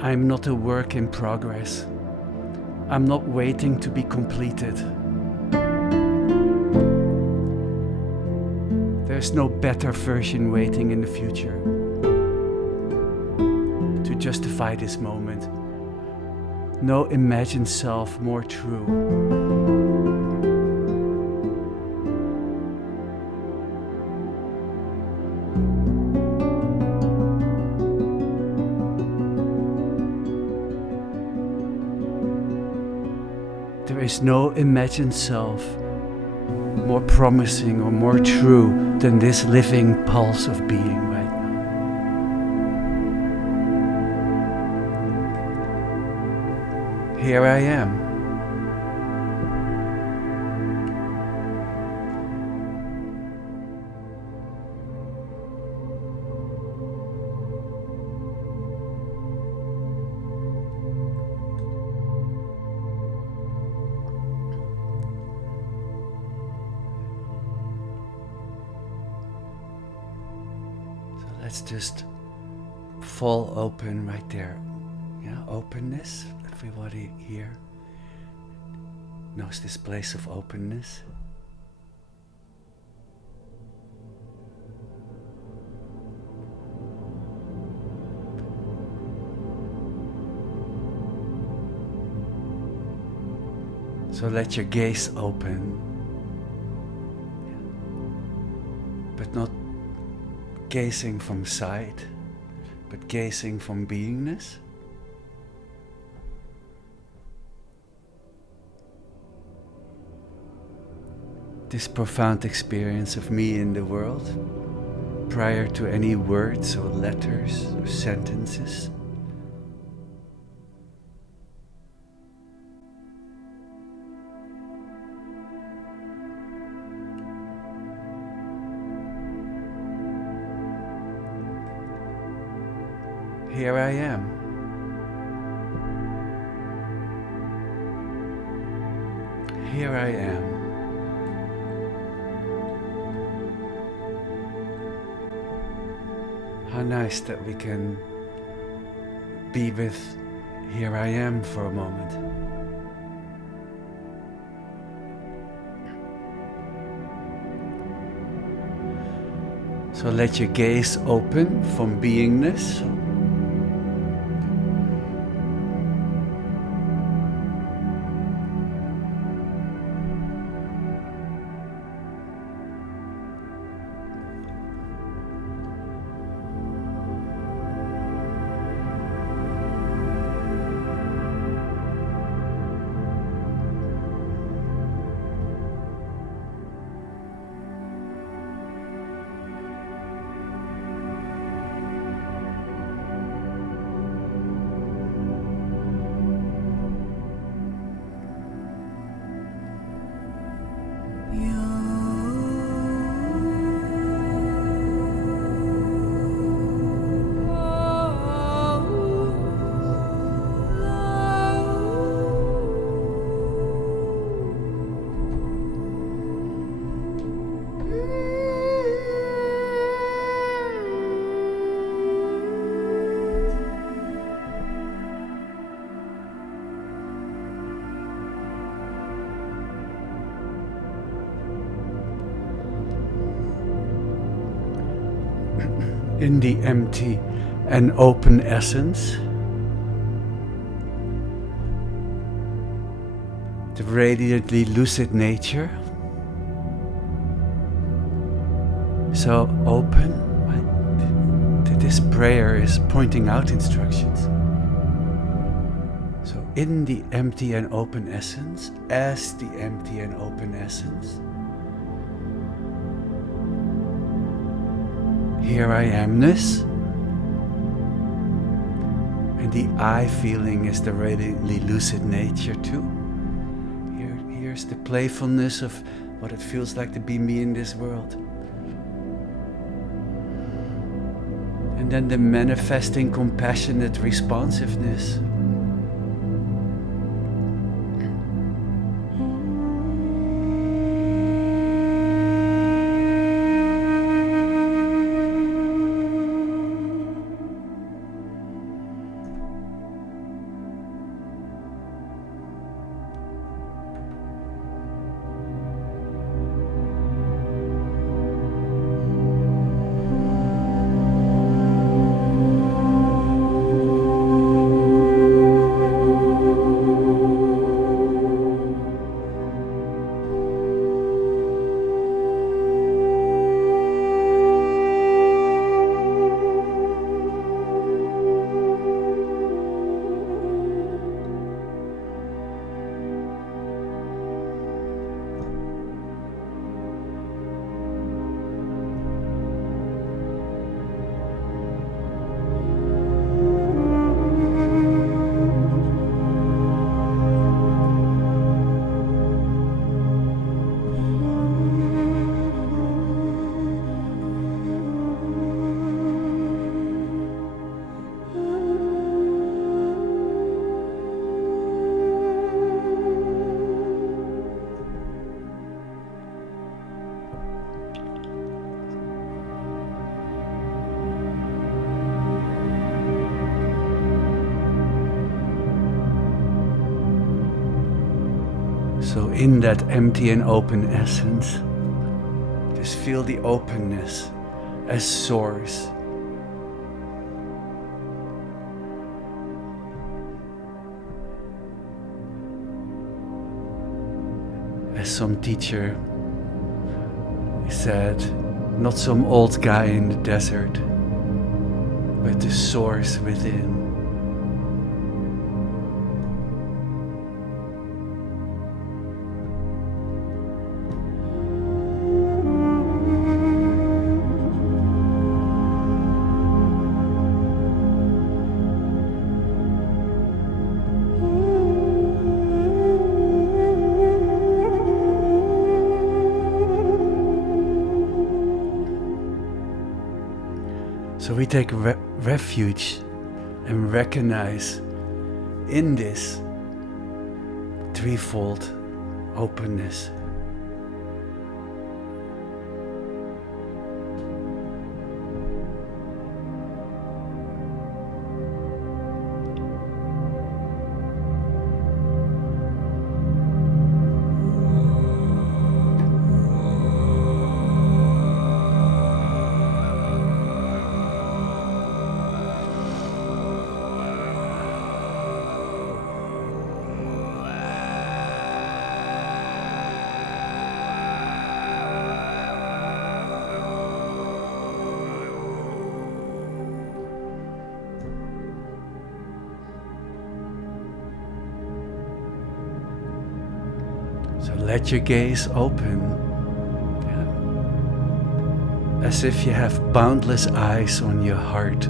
I'm not a work in progress. I'm not waiting to be completed. There's no better version waiting in the future to justify this moment. No imagined self more true. There is no imagined self more promising or more true than this living pulse of being right now. Here I am. Let's just fall open right there. Yeah, openness. Everybody here knows this place of openness. So let your gaze open, but not gazing from sight, but gazing from beingness. This profound experience of me in the world, prior to any words or letters or sentences. Here I am. Here I am. How nice that we can be with here I am for a moment. So let your gaze open from beingness. In the empty and open essence, the radiantly lucid nature, so open, right? This prayer is pointing out instructions. So in the empty and open essence, as the empty and open essence, here I amness, and the I feeling is the radiantly lucid nature too. Here's the playfulness of what it feels like to be me in this world. And then the manifesting compassionate responsiveness. So in that empty and open essence, just feel the openness as source. As some teacher said, not some old guy in the desert, but the source within. So we take refuge and recognize in this threefold openness. So let your gaze open, as if you have boundless eyes on your heart.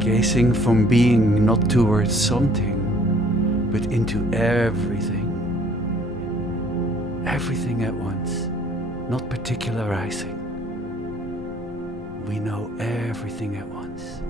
Gazing from being not towards something, but into everything. Everything at once, not particularizing. We know everything at once.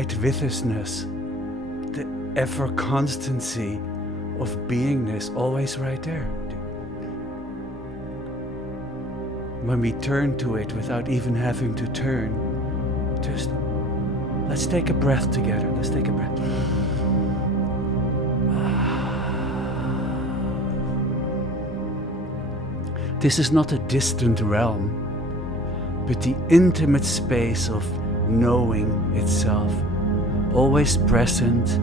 right withishness, the ever constancy of beingness, always right there. When we turn to it without even having to turn, just let's take a breath together. Let's take a breath. This is not a distant realm, but the intimate space of knowing itself, always present,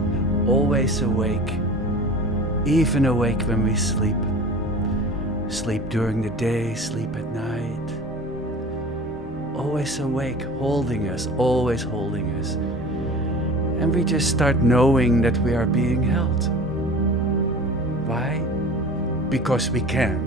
always awake, even awake when we sleep. Sleep during the day, sleep at night. Always awake, holding us, always holding us. And we just start knowing that we are being held. Why? Because we can.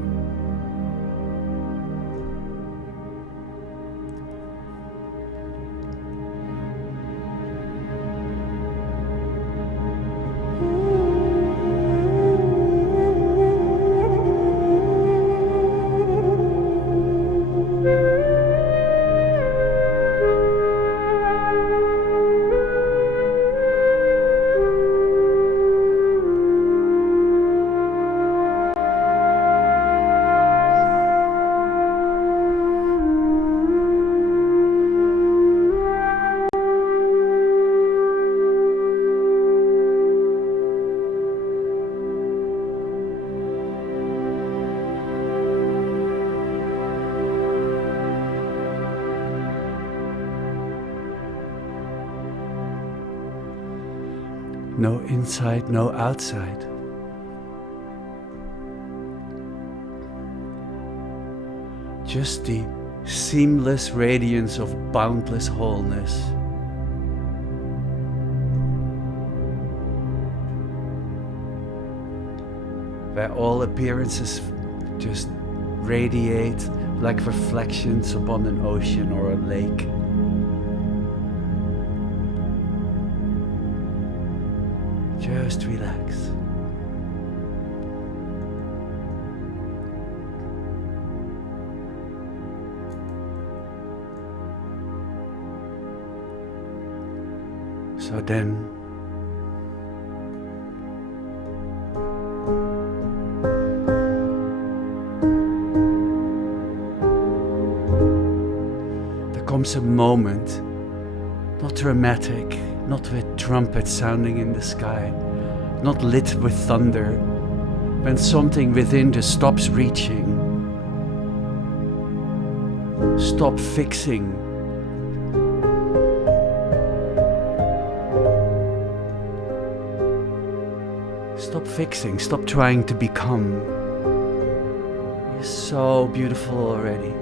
No inside, no outside. Just the seamless radiance of boundless wholeness. Where all appearances just radiate like reflections upon an ocean or a lake. Just relax. So then, there comes a moment, not dramatic, not with trumpets sounding in the sky, not lit with thunder, when something within just stops reaching, stop fixing, stop trying to become. You're so beautiful already.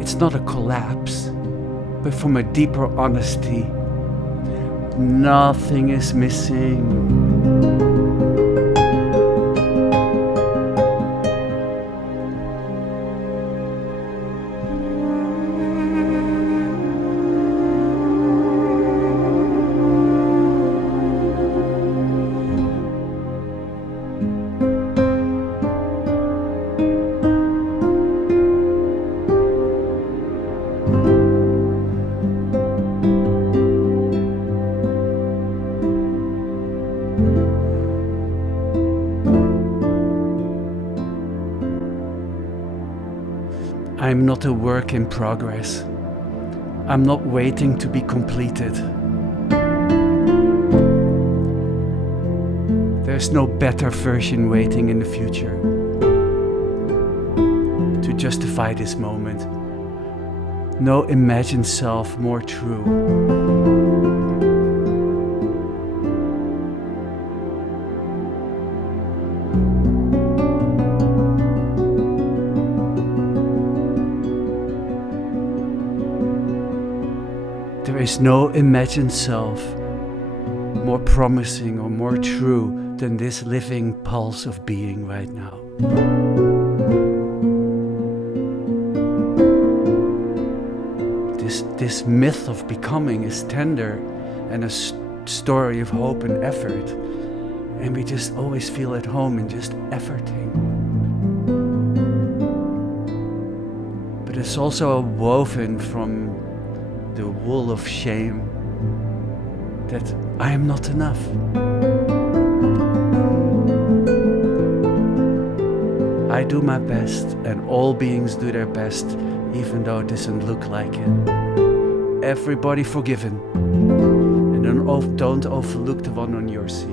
It's not a collapse, but from a deeper honesty. Nothing is missing. I'm not a work in progress. I'm not waiting to be completed. There's no better version waiting in the future to justify this moment. No imagined self more true. There is no imagined self more promising or more true than this living pulse of being right now. This this myth of becoming is tender and a story of hope and effort. And we just always feel at home in just efforting. But it's also woven from the wool of shame that I am not enough. I do my best, and all beings do their best, even though it doesn't look like it. Everybody forgiven. And don't overlook the one on your seat.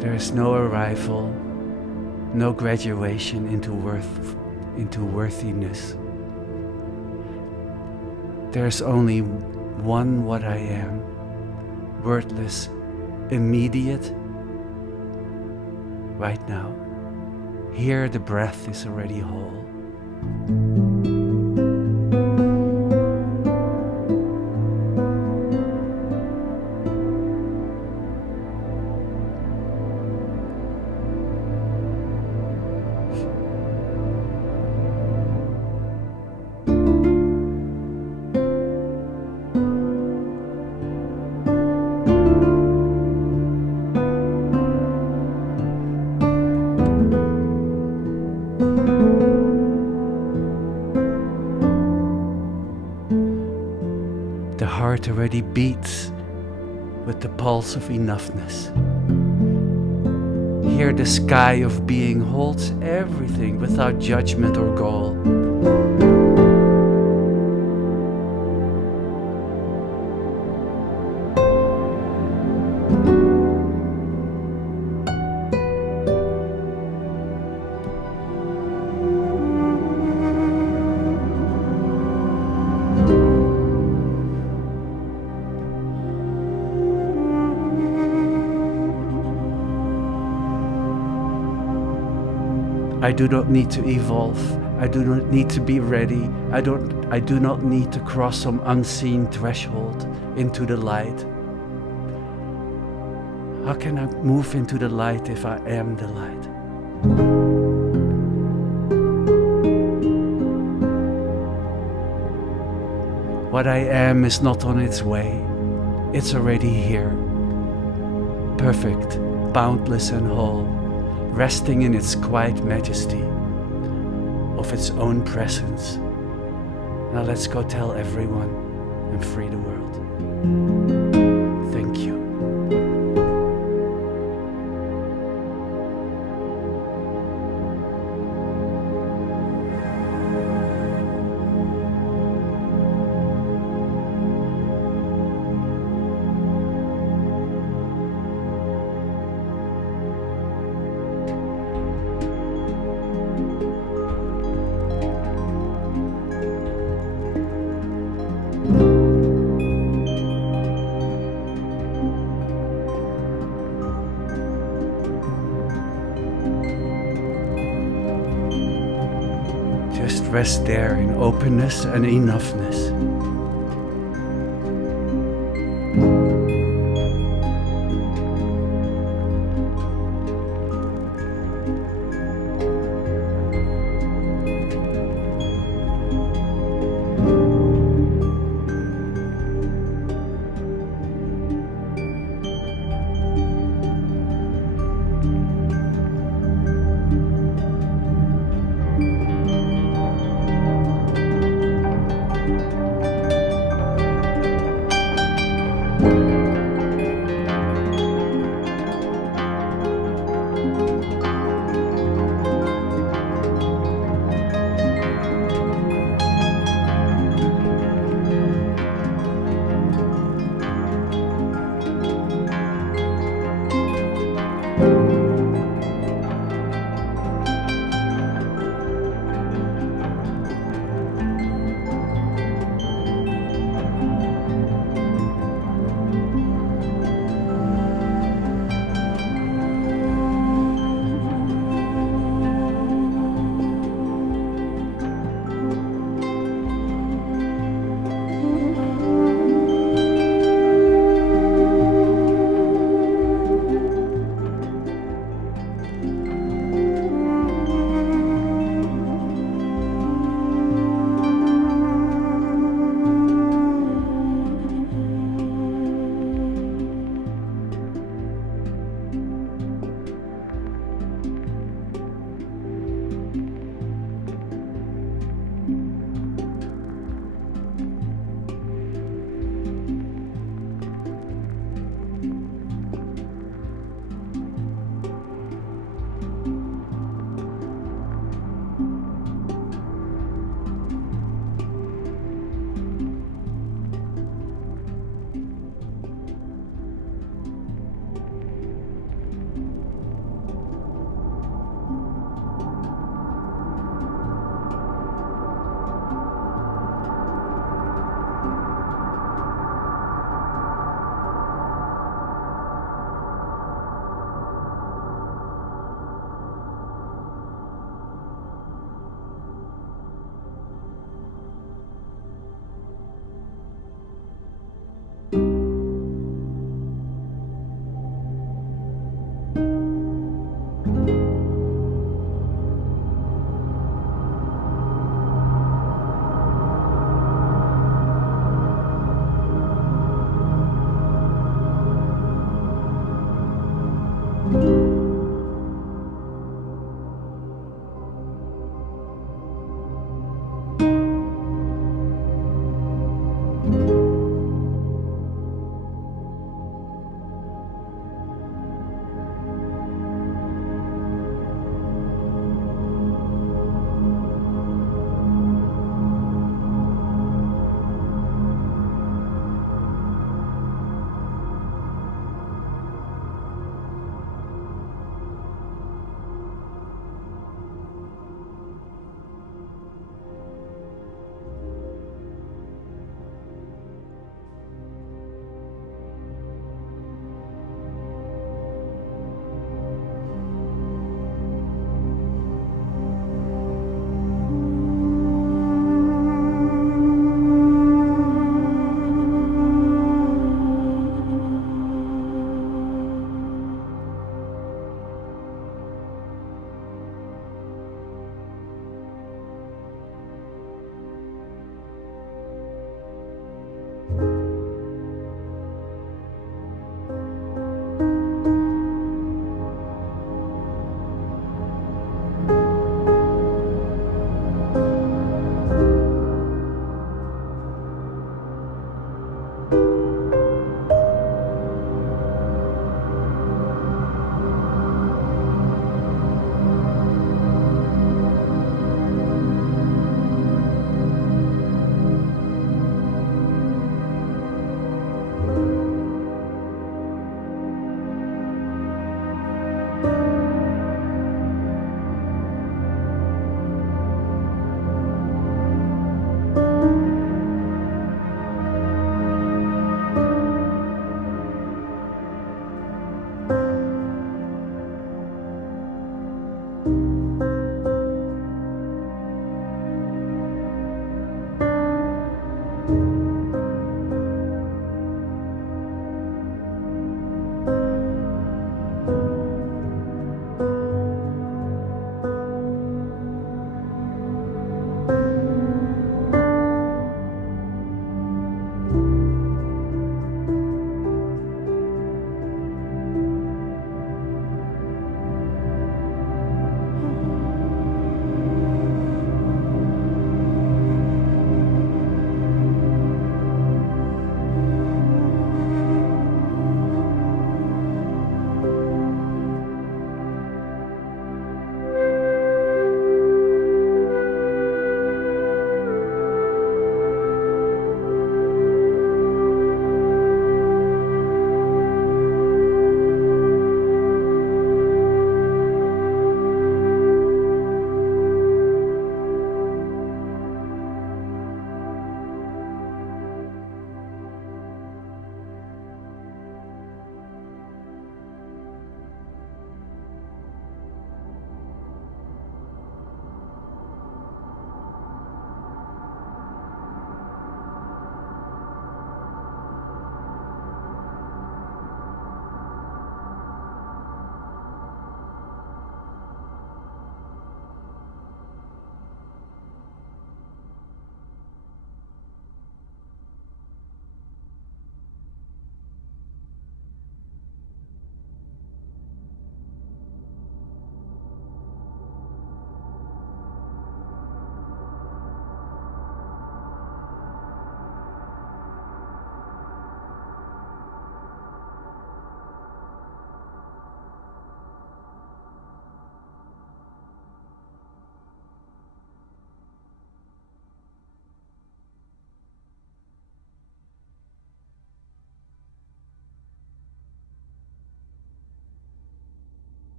There is no arrival, no graduation into worthiness. There's only one what I am, wordless, immediate, right now. Here the breath is already whole. The heart already beats with the pulse of enoughness. Here the sky of being holds everything without judgment or goal. I do not need to evolve. I do not need to be ready. I do not need to cross some unseen threshold into the light. How can I move into the light if I am the light? What I am is not on its way. It's already here. Perfect, boundless and whole, resting in its quiet majesty of its own presence. Now let's go tell everyone and free the world. Thank you. Just rest there in openness and enoughness.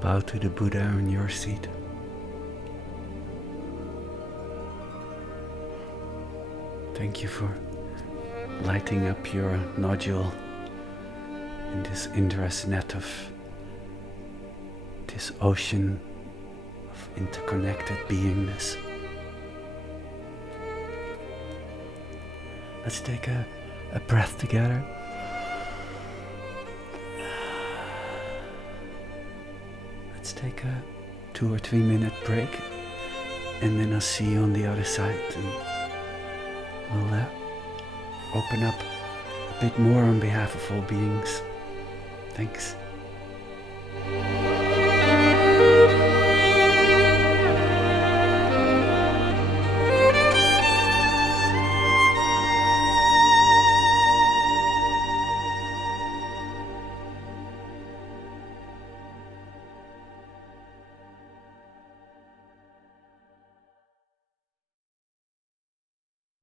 Bow to the Buddha in your seat. Thank you for lighting up your nodule in this indra's net of this ocean of interconnected beingness. Let's take a breath together. Let's take a 2 or 3 minute break, and then I'll see you on the other side, and we'll open up a bit more on behalf of all beings. Thanks.